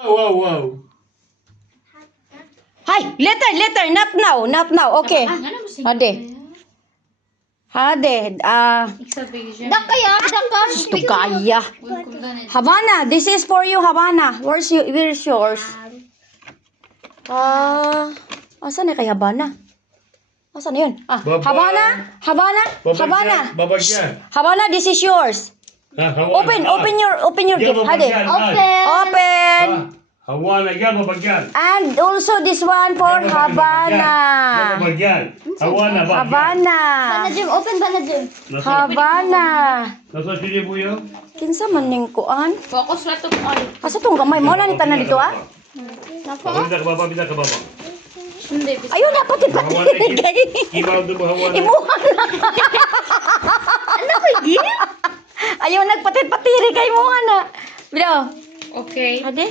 Wow, wow. Hi, later, not now. Okay. Hade. Dak kaya, dak ka. Tugaya. Havana, this is for you, Havana. Where's yours? Asan na kay Havana? Asan na yun? Baba. Havana. Babagyan. Havana, this is yours. Open your Yeah, gift. Hade. babagyan. Open. Hawana, yan, babagyan. And also this one for Yan, Havana. babagyan. Hawana, babagyan. Havana. Banajim, open banajim. Havana. Nasa sili po yun? Kinsa man ning kuan? Focus na to all. Asa tong gamay mo na ni tanan dito ah? Bida ka baba. Hindi. Ayun na pati Hawana, ibaw doon mo hawana. Imuhan na. Ano ko di? Ayaw nagpatit-patiri kay mo na. Bro. Okay. Ade.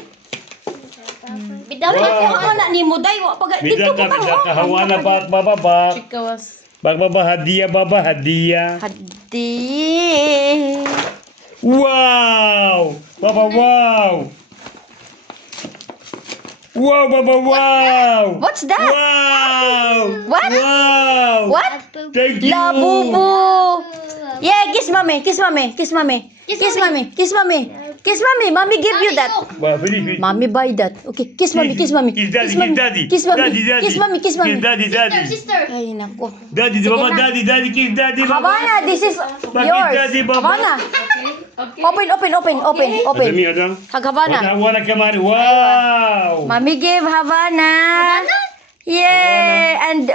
Bidaw Wow. ka Ako na ni mo day pag dito Bida ko ka, hawana pa, baba. Chikawas. Baba, hadiah. Hadi. Wow! Baba, wow! Wow, Baba, wow! What's that? Wow! What? Wow! What? Thank you! Labubu. Yeah, kiss mommy. Mommy give you that. Wow, finish. Mommy buy that. Okay, kiss mommy. Kiss daddy. Kiss mommy. Daddy. Kiss mommy. Kiss daddy. Sister. Ay nako. Daddy, Baba, daddy, kiss daddy, Baba. Havana, this is Bakit yours. daddy, Baba? Havana. Okay. Open. Adami, Adam. Hag Havana. Hawana kamari. Wow! Mommy give Havana. Yeah, and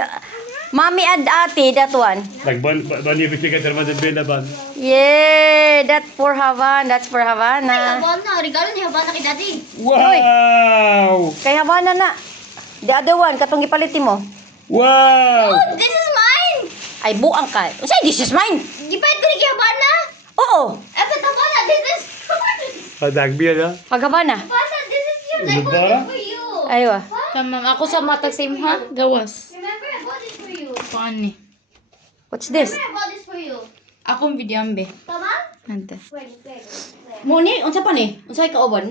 mommy and ate that one. Bani ko siya katarman sa belaban. Yeah, that's for Havana. Habana, regalo ni Habana kay Daddy. Wow! Kay Havana na. The other one, katong ipaliti mo. Wow! Oh, this is mine. Ay, buang ka. Say, this is mine. Gipait ko ni kay Habana. Oo. Eto Habana, this is Dagbi na. Pag Havana. Habana, this is yours. I Ano bought ba? it for you. Aywa. Tamam, ako sa matag same ha? Gawas. Remember, I bought this for you. Paano ni? What's this? Remember, I bought this for you. Akong videambe. Tama? Nante. Wait. Muni, unsa pa ni? Unsay kauban?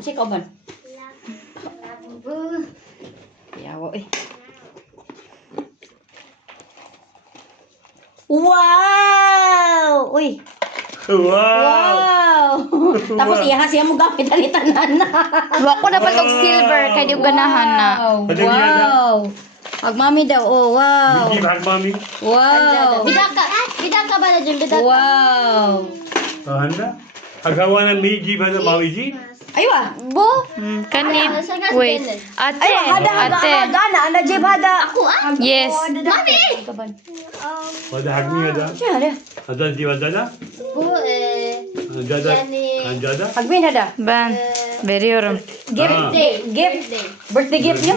Yawo eh. Wow! Uy. Wow! Tapos siya mo gamit ani tanan. Wa ko dapat og silver kay di ganahan na. Wow. Pag mami daw. Oh, wow. Give hug mommy. Wow. Bidaka ba na dyan? Bidaka. Wow. Handa? Hagawa na may give handa mommy ji? Aywa. Bo? Kani. Sagas Wait. din. Ate. Aywa, hada. Ana jib hada. Ako ah? Yes. Mami. Hada hug me hada. Siya. Hada ji hada na? Bo Hada. Hada. Pagmin hada. Ban. Very oram. Gift. Birthday gift niyo.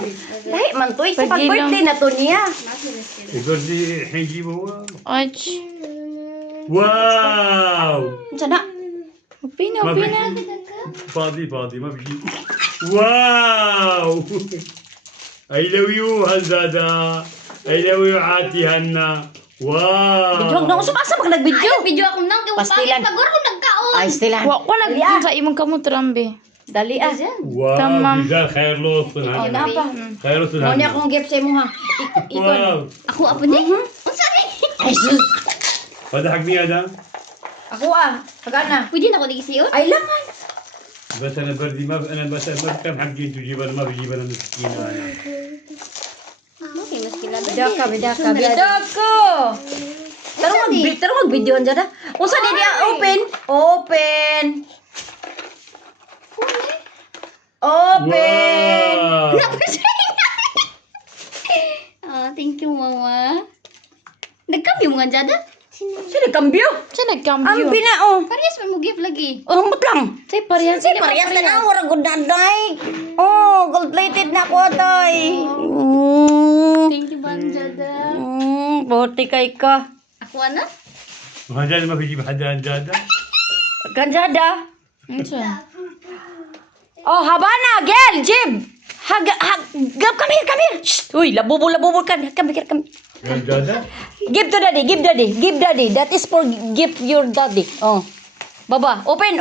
Lahi man to. Sa Pag pag-birthday na to niya. Ikaw di hengi mo. Ach. Wow! Sana. Upina. Fadi, ma biji. Wow! I love you, Hanzada. I love you, Ati Hanna. Wow! Video na usap-asa pag nag-video. Ay, video akong nang. Pastilan. Pagor ko nagkaon. Ay, stilan. Wa ko nag sa imong kamot rambe. Dali ah. Wow! Tamam. Bizar, khair losun Oh, Hanna. napa. Khair losun Mo ni Hanna. akong gift sa imo ha. Ikon. Wow! Ako apa ni? Unsa ni? Ay, sus. Hada hug me hada. Ako ah. Hagana. Pwede na ko digisiyon? Ay langan. بس انا بردي انا بس كم حقين تجيب انا ما بجيب انا مسكين انا. Okay, mas kilala. Bidaka. Tarong mag-video dyan ah. Unsa di dia open. Wow! Ah, thank you, Mama. Nagkambyo mo nga dyan? Sino kambyo? Siya Ang nagkambyo. bina oh. Parehas may mo gift lagi. Ambot lang. Say parehas. Sige, parehas na na. Wala good na day. Oh, gold-plated na ko tay. Thank you, Banjada. Buti kay ka. Ako ana? هذا ما بيجيب حدا هذا. Ganjada. Unsa? Oh, Havana, girl, Jib. Come here. Shh. Uy, labubo ka. Come here. هذا. Give to daddy. Give daddy. That is for give your daddy. Oh. Baba, open.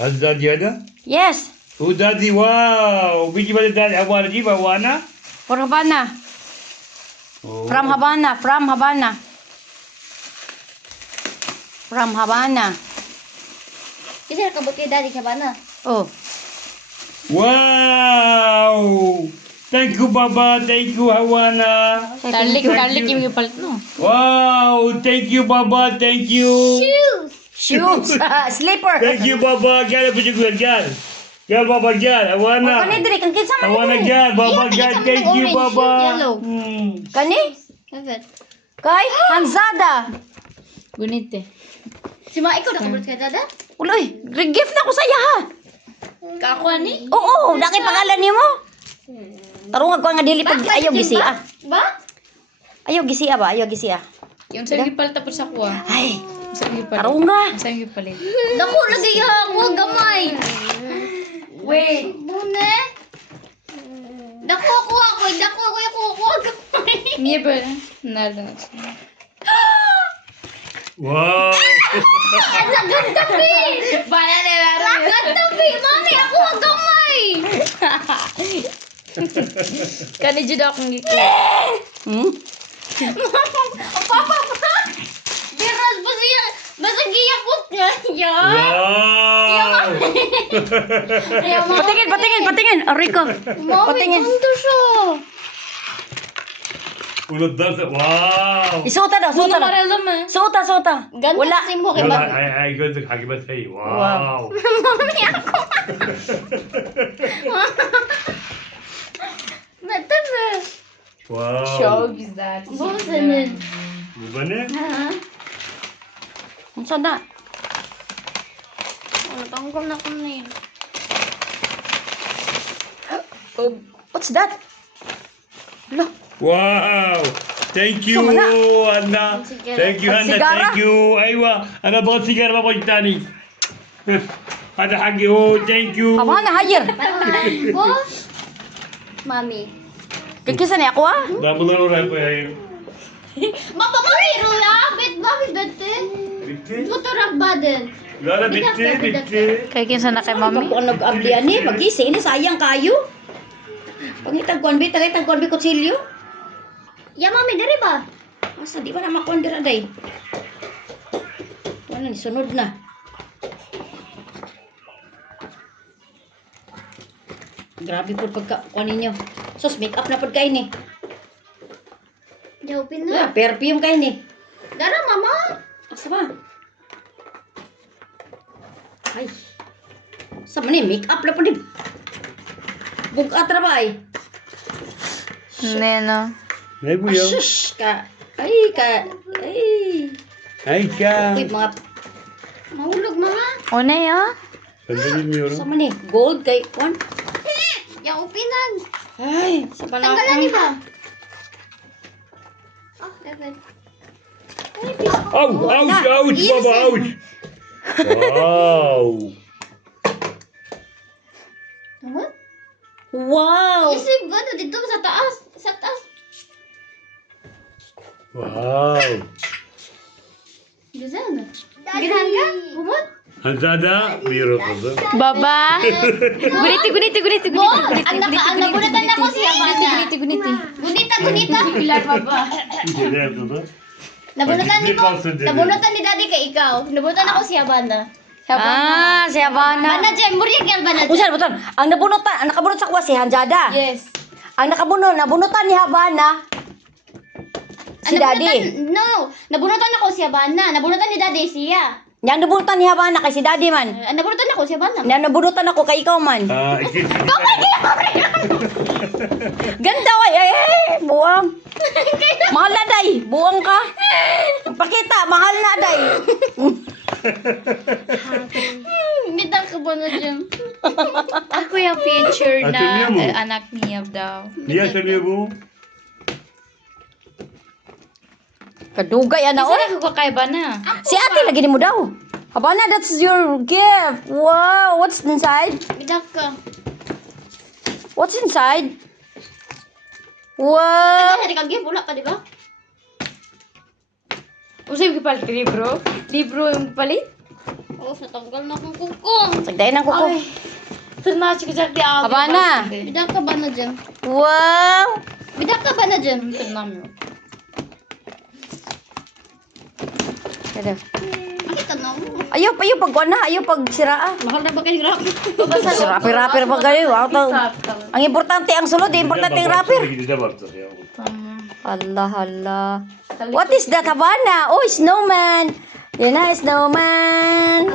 هل دادي هذا؟ Yes. هو دادي واو بيجي بدل دادي هوانا جيب هوانا For Havana. From Havana. From Havana. From Havana. Kasi nakabot kay daddy ka ba na? Oh. واو ثانك يو بابا ثانك يو هوانا Garlic, garlic yung ipalit no. واو ثانك يو بابا ثانk you Shoes. Slipper. ثانك يو بابا قال ابو جوجل قال بابا قال هوانا Kani diri kan kinsa man هوانا diri. قال بابا قال ثانك يو بابا Yellow. Kani? Dapat. Kay Hanzada. Gunit eh. Si Ma, ikaw nakabot kay dada? Uloy, gift na ko sa iya ha. Kako ni? Oo, daki pangalan nimo. Tarungan ko nga dili pag ayaw gisiya. Ba? Ayaw gisiya ba? Ayaw gisiya. Yung sa'yo ipalit tapos ako ah. Ay, Yung sa'yo ipalit. tarunga. Yung sa'yo ipalit. Dako lagi ya, huwag gamay. Wait. Bune? Dako ako, huwag gamay. Niya ba? Nalo. واو Nagatabi! Bala na laro. Nagatabi! Mami, ako huwag gamay! Kani jud akong giko. Hmm? Papa pa! Biras ba siya? Basta giyakot niya. واو Patingin. Rico. Mami, Patingin. ganito siya. ونضارة واو Isuota daw, Muna suota daw. maralam ah. Suota. Ganito Wala. kasi mo kay يلا Mami. هاي قلت لك حاجة بس هي واو Mami, ako. Natabi. واو is that? Busanid. مبنى Ha? Unsa na? Natanggal na ko na yun. What's that? Lo. واو ثانك يو سمنا. أنا ثانك يو أنا السيجارة؟ ثانك يو أيوة أنا أبغى سيجارة ما أبغى تاني هذا حقي هو ثانك يو Habana hayir. Boss? Mami. Kikisa ni ako ah. لا بدنا نروح Baba, Mami, Rula. Bakit bete? Tuturak ba din? لا لا بنتي Kaya kinsa na kay mami? Ako nag-abli ani, magising ni sayang kayo. Pangitag konbi, tagay tag konbi kutsilyo. Ya, Mami, dari ba? Asa di ba na makondira day? Wala ni sunod na. Grabe po pagkakuha ninyo. Sus, make up na po kayo ni. Jawabin na. Perfume kayo ni. Dara, Mama. Asa ba? Ay. Sa man ni, make up na po ni. Bugat na ba ay? Neno. هاي بويا Shush ka. Ay. هاي Uy, كام mga, Mahulog, Mama. Una ya? صدقني ميورو sa man ni, gold kay, one. Ya, upinan. Ay, sa panahon. Tanggalan ni ba? Oh, dapat. اوch اوch اوch بابا اوch واو Tama? Wow! Isip ko, dito sa taas. Sa taas. واو Gizan na. Ginahan ka? Bumot? هذا ميورو تفضل Baba. Guniti. Ang nabunatan ako siya, Bana. Guniti. Gunita. Ilan, Baba? تفضل Nabunutan ni mo. Nabunutan ni Daddy kay ikaw. Nabunutan ako siya, Bana. Ah, si Havana. Bana, dyan. Muriya kaya, Bana. Usan, buton. Ang nabunutan, ang nakabunot sa kuwa si Hanjada. Yes. Ang nabunutan ni Havana, si Daddy. No. Nabunutan ako siya, Bana. Nabunutan ni Daddy siya. Yang nabunutan ni Havana kay si Daddy man. Nabunutan ako siya, Bana. Yang nabunutan ako kay ikaw man. Ganda way. Buwang. Mahal na day. Buwang ka. Pakita, mahal na day. Bita ka ba na dyan? Ako yung picture Ate na niya mo. anak niya daw. يا سميرو Kadugay ana oy. Kasi ako kakaiba na. Si ate lagi ni mo daw. Havana, that's your gift. Wow, what's inside? Bita ka. What's inside? Wow. Hindi ka gift. Wala pa, di ba? Usay ko palit libro. Libro yung palit? Oh, natanggal na akong kuko. Sagday ng kuko. Tırnağı çıkacak diye ağlıyor. Habana. bak şimdi. Bidak ka ba na dyan? Wow! Bidak ka ba na dyan? Tırnağım yok. Ano? Makita na mo. Ayaw pag na, ayaw pag sira. Mahal na ba kayo grab? Si rapper pa kayo. Ang importante ang sulod, importante ang rapper. Gidişe baktık ya. Tamam. Allah, Allah. What is that, Habana? Oh, snowman. Yan na, snowman.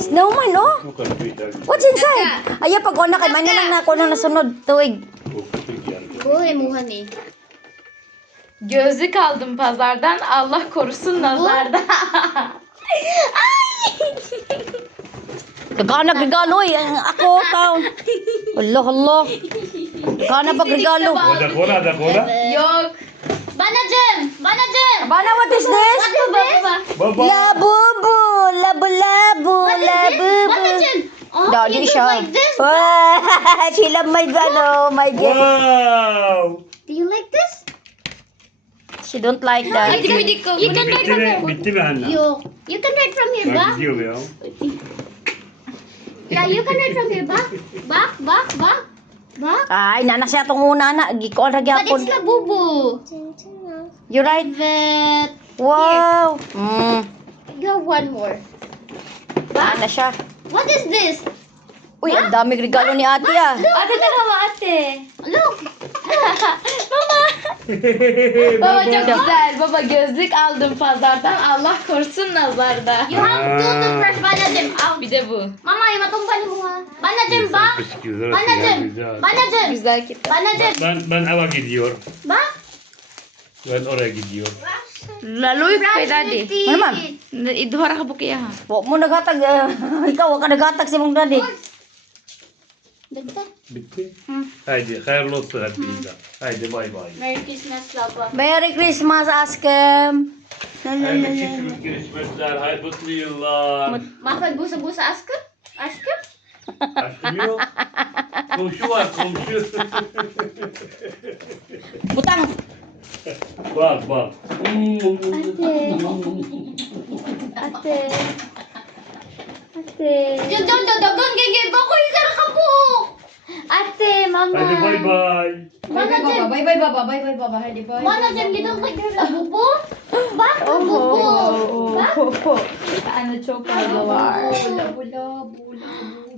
Snowman, oh. Bu kadar bir tane. What's inside? Ayaw pag na kay man lang na kuno nasunod tuig. Bu kutu yani. Uy, muhan eh. Gözlük aldım pazardan. Allah korusun nazardan. Kagana regalo eh. Ako taon. Allah, Allah. Kagana pag regalo. Ada kola, ada kola. Yok. Banacım! Banacım! Habana, what is this? What is this? Baba. Labubu, labu-labu, What is this? labubu. Banacım! Oh, Dali you do siya. like this? She love my ano, my gift. Wow. Do you like this? She don't like that. You can write Bitti from mi? here. Bitti mi Hanna? You can write from here, Ben back. gidiyorum ya. Yeah, you can write from here, back. Back. Back. Ay, nana siya itong una na. Gikol ra But gyapon. it's Labubu. You right? But Wow. you have one more. Nana siya. What is this? Uy, ang daming regalo ni ate ah. Ate merhaba ate. Look. Baba çok güzel. Baba gözlük aldım pazardan. Allah korusun nazardan. You have two toothbrush, Banacım. Out. Bir de bu. Mama, yung matumba ni mo ha. Banacım, back. Güzel, Banacım. güzel. Banacım. Güzel kitap. Banacım. Ben eve gidiyorum. Bak. Ben oraya gidiyorum. Lalu Brush daddy. your teeth. Ano, ma'am? Idhora ka bukiya ha. Huwag mo naghatag. Ikaw, huwag ka naghatag si mong daddy. Dagdag. Bitti. Haydi hayırlı olsun hepinize. Haydi bay bay. Merry Christmas, Lapa. Merry Christmas, Askem. Hayırlı Christmas gelişmeler. Hayırlı mutlu yıllar. Mahal busa-busa askı? Askı? Aşkım yok. Komşu var komşu. Butang. Bak bak. Ate. Jangan gigil ba ko yung karakabok. Ate, mama. Haydi bay bay. Banacım. Bay bay baba hadi bay. Banacım, gidong kay Labubu. Bak, Labubu. Bak. Ano çok fazla var.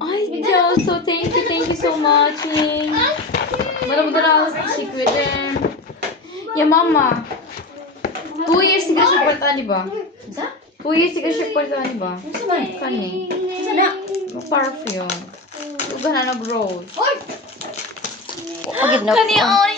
Ay Can, thank you so much. Bana bunları alması teşekkür ederim. Ya mama. 2 years ka siya portani ba? 2 years ka siya portani ba? Kani. Perfume. Uga na nag-rose. Pagid na. Kani ay.